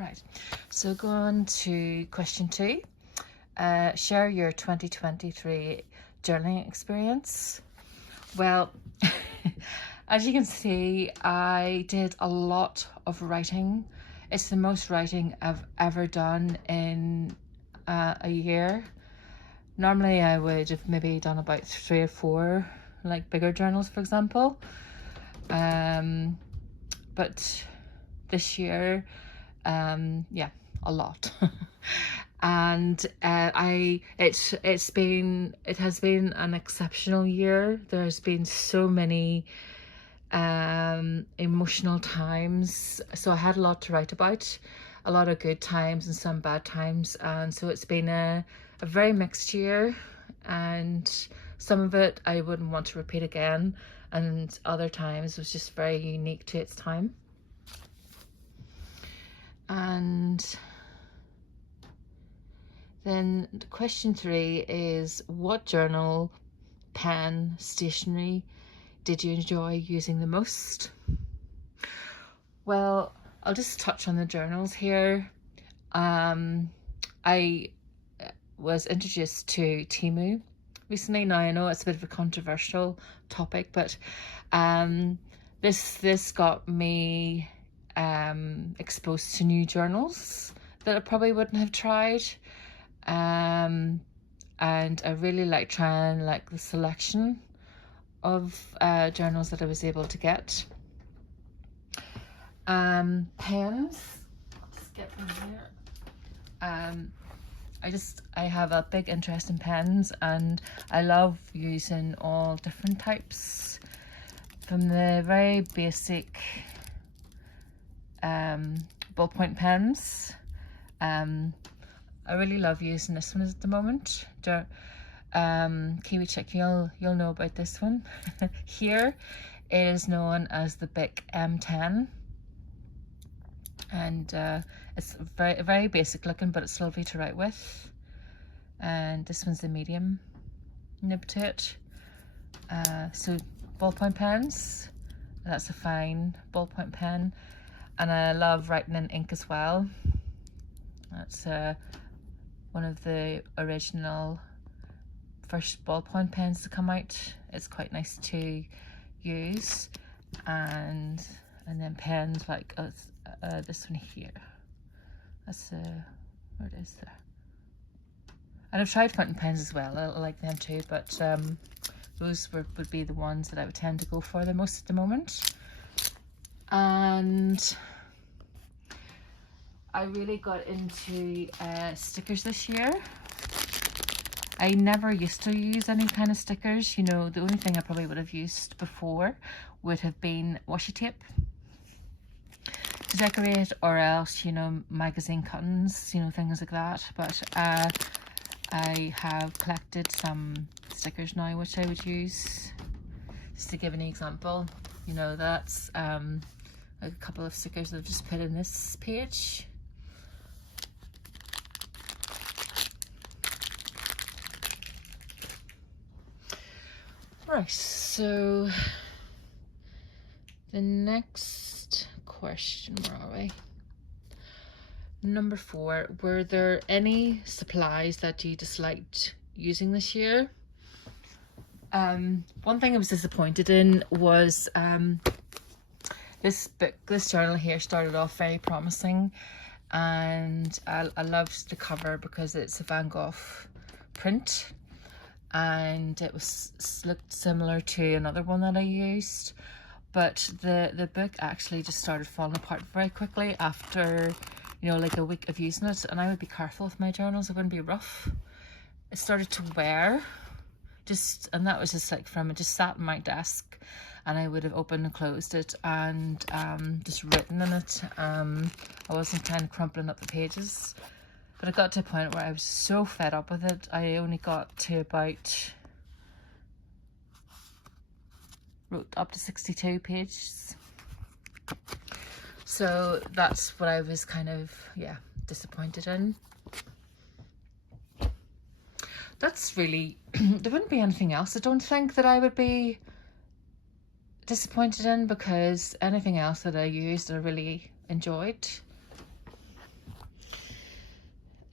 Right, so go on to question 2. Share your 2023 journaling experience. Well, as you can see, I did a lot of writing. It's the most writing I've ever done in a year. Normally I would have maybe done about 3 or 4 like bigger journals, for example. But this year, yeah, a lot. And it has been an exceptional year. There's been so many emotional times, so I had a lot to write about, a lot of good times and some bad times, and so it's been a very mixed year, and some of it I wouldn't want to repeat again, and other times was just very unique to its time. And then question 3 is, what journal, pen, stationery did you enjoy using the most? Well, I'll just touch on the journals here. I was introduced to Temu recently. Now I know it's a bit of a controversial topic, but this got me exposed to new journals that I probably wouldn't have tried, and I really like trying the selection of journals that I was able to get. Pens, I'll just get them here. I have a big interest in pens, and I love using all different types, from the very basic ballpoint pens. I really love using this one at the moment. Kiwi Chick, you'll know about this one. Here it is known as the Bic M10, and it's very basic looking, but it's lovely to write with. And this one's the medium nib to it. So ballpoint pens, that's a fine ballpoint pen, and I love writing in ink as well. That's one of the original first ballpoint pens to come out. It's quite nice to use. And then pens like this one here. That's where it is there. And I've tried fountain pens as well. I like them too, but those would be the ones that I would tend to go for the most at the moment. And I really got into stickers this year. I never used to use any kind of stickers. You know, the only thing I probably would have used before would have been washi tape to decorate, or else, you know, magazine cuttings, you know, things like that. But I have collected some stickers now which I would use. Just to give an example, you know, that's a couple of stickers that I've just put in this page. Right, so the next question, where are we? Number 4, were there any supplies that you disliked using this year? One thing I was disappointed in was this journal here started off very promising, and I loved the cover because it's a Van Gogh print, and it looked similar to another one that I used, but the book actually just started falling apart very quickly after, you know, like a week of using it. And I would be careful with my journals, it wouldn't be rough. It started to wear, and that was just like from it just sat on my desk, and I would have opened and closed it and just written in it. I wasn't kind of crumpling up the pages. But it got to a point where I was so fed up with it. I only got to wrote up to 62 pages. So that's what I was kind of, yeah, disappointed in. That's really, there wouldn't be anything else I don't think that I would be disappointed in, because anything else that I used I really enjoyed.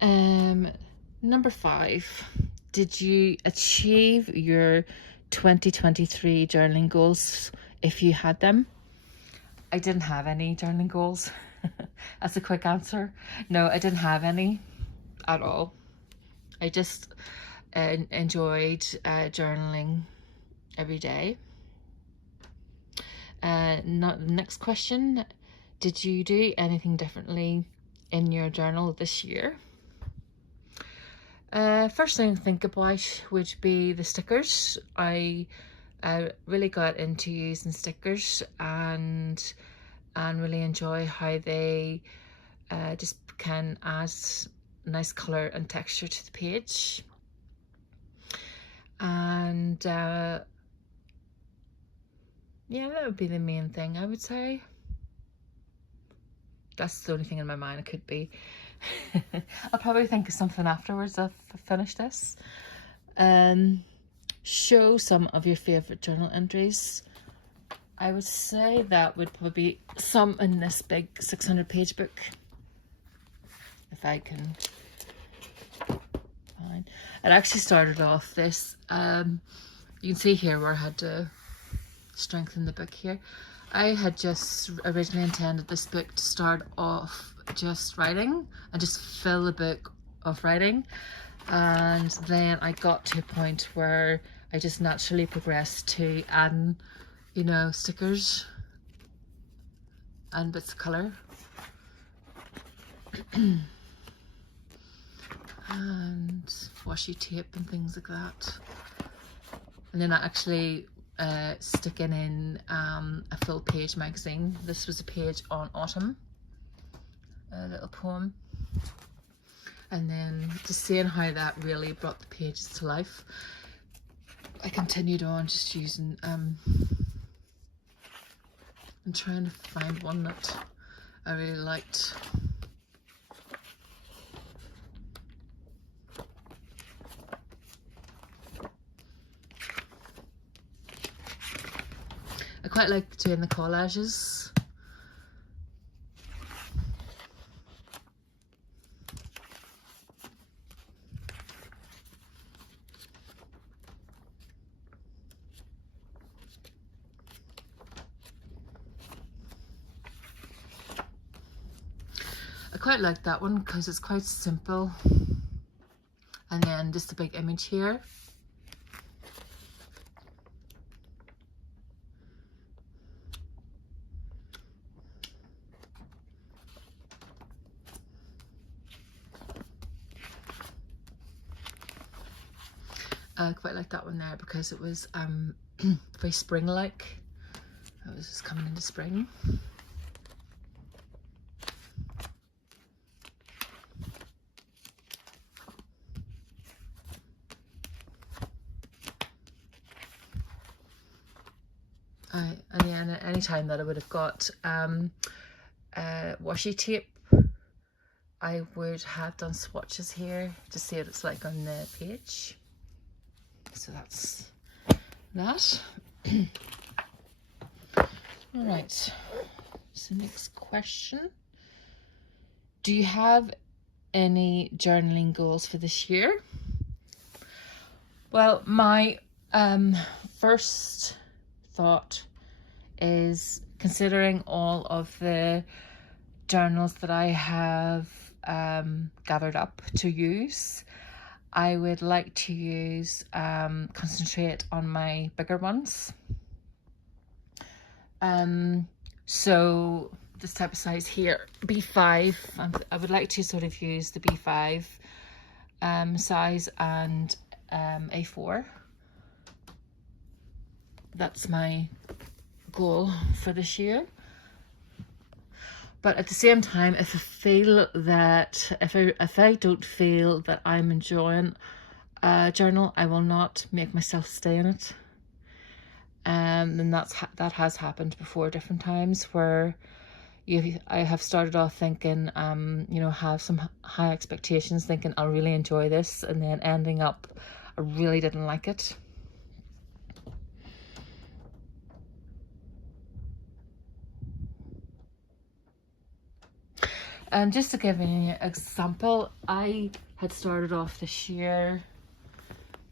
Number 5. Did you achieve your 2023 journaling goals if you had them? I didn't have any journaling goals. That's a quick answer. No, I didn't have any at all. I just enjoyed journaling every day. Next question. Did you do anything differently in your journal this year? First thing to think about would be the stickers. I really got into using stickers and really enjoy how they just can add nice color and texture to the page. And yeah, that would be the main thing, I would say. That's the only thing in my mind. It could be. I'll probably think of something afterwards I've finished this. Show some of your favorite journal entries. I would say that would probably be some in this big 600-page book, if I can find. It actually started off this, you can see here where I had to strengthen the book here. I had just originally intended this book to start off just writing and just fill the book of writing, and then I got to a point where I just naturally progressed to adding, you know, stickers and bits of colour and washi tape and things like that, and then I actually sticking in a full page magazine. This was a page on autumn, a little poem, and then just seeing how that really brought the pages to life, I continued on just using and trying to find one that I really liked. I quite like doing the collages. I quite like that one because it's quite simple, and then just a big image here. I quite like that one there because it was very spring-like. It was just coming into spring. And then at any time that I would have got washi tape, I would have done swatches here to see what it's like on the page. So that's that. All right, so next question. Do you have any journaling goals for this year? Well, my first thought is, considering all of the journals that I have gathered up to use, I would like to use concentrate on my bigger ones. So this type of size here, B5, I would like to sort of use the B5 size and A4. That's my goal for this year. But at the same time, if I feel that if I don't feel that I'm enjoying a journal, I will not make myself stay in it. And that has happened before, different times where I have started off thinking, you know, have some high expectations, thinking I'll really enjoy this, and then ending up I really didn't like it. And just to give you an example, I had started off this year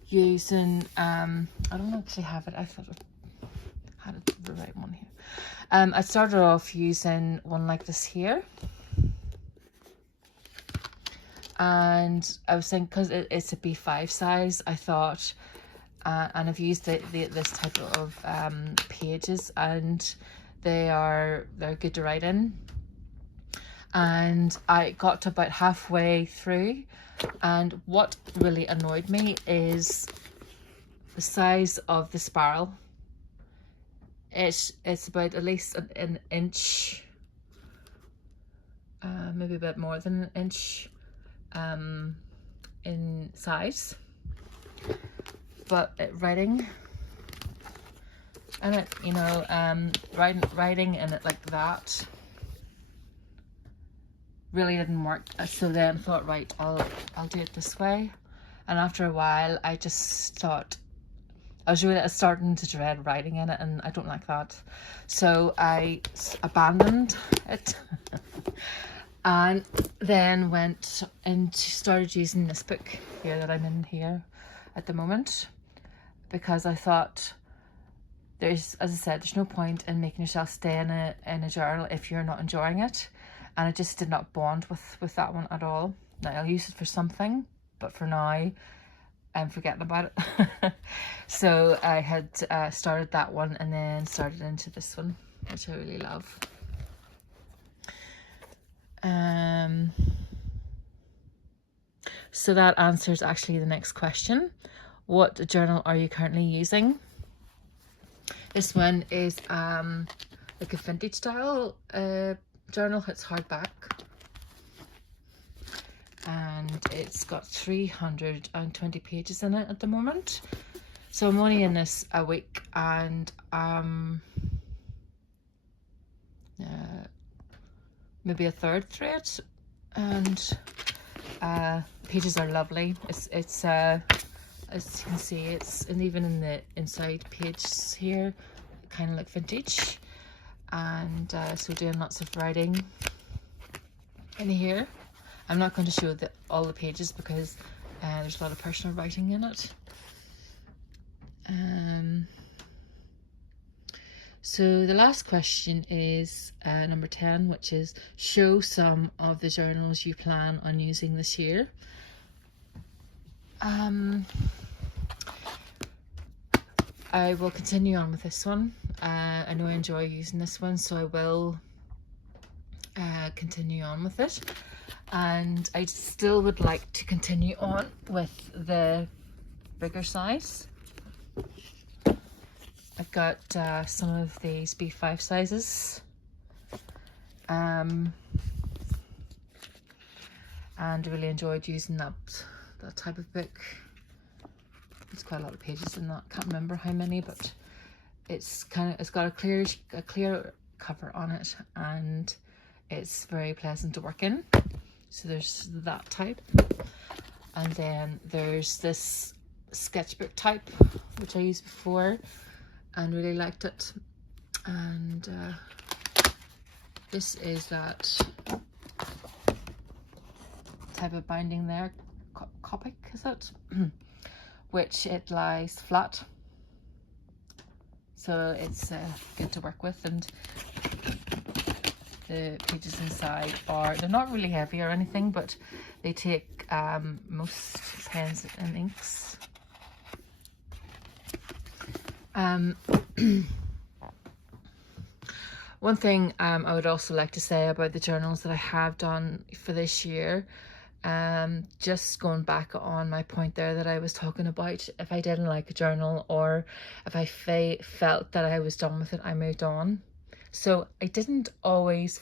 using, I don't actually have it, I thought I had it, the right one here. I started off using one like this here. And I was thinking, because it's a B5 size, I thought, and I've used this type of pages, and they're good to write in. And I got to about halfway through, and what really annoyed me is the size of the spiral. It's about at least an inch, maybe a bit more than an inch in size, but writing and it, you know, writing in it like that really didn't work. So then I thought, right, I'll do it this way. And after a while, I just thought, I was really starting to dread writing in it, and I don't like that. So I abandoned it and then went and started using this book here that I'm in here at the moment, because I thought, as I said, there's no point in making yourself stay in a journal if you're not enjoying it. And I just did not bond with that one at all. Now I'll use it for something, but for now I'm forgetting about it. So I had started that one and then started into this one, which I really love. So that answers actually the next question. What journal are you currently using? This one is like a vintage style journal. It's hardback, and it's got 320 pages in it at the moment. So I'm only in this a week, and maybe a third through it, and pages are lovely. It's as you can see, and even in the inside pages here, kind of like vintage. And so doing lots of writing in here. I'm not going to show all the pages because there's a lot of personal writing in it. So the last question is number 10, which is show some of the journals you plan on using this year. I will continue on with this one. I know I enjoy using this one, so I will continue on with it. And I still would like to continue on with the bigger size. I've got some of these B5 sizes. And really enjoyed using that type of book. There's quite a lot of pages in that. Can't remember how many, but it's got a clear cover on it, and it's very pleasant to work in. So there's that type, and then there's this sketchbook type, which I used before and really liked it. And this is that type of binding there, Copic is it? Which it lies flat, so it's good to work with. And the pages inside they're not really heavy or anything, but they take most pens and inks. One thing I would also like to say about the journals that I have done for this year, just going back on my point there that I was talking about, if I didn't like a journal or if I felt that I was done with it, I moved on. So I didn't always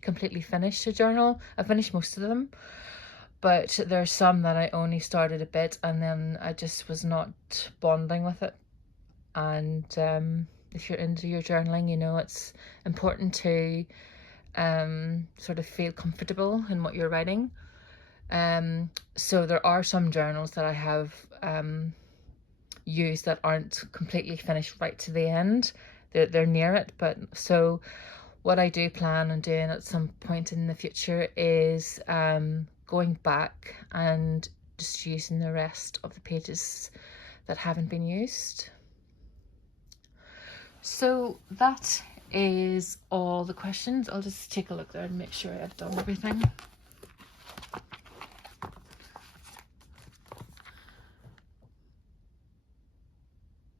completely finish a journal. I finished most of them, but there's some that I only started a bit and then I just was not bonding with it. And if you're into your journaling, you know, it's important to sort of feel comfortable in what you're writing. So there are some journals that I have used that aren't completely finished right to the end. They're near it, but so what I do plan on doing at some point in the future is going back and just using the rest of the pages that haven't been used. So that is all the questions. I'll just take a look there and make sure I've done everything.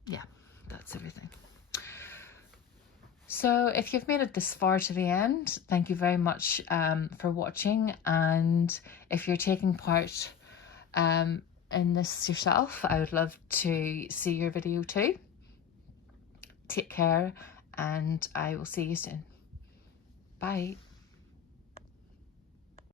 Yeah, that's everything. So if you've made it this far to the end, thank you very much for watching. And if you're taking part in this yourself, I would love to see your video too. Take care, and I will see you soon. Bye.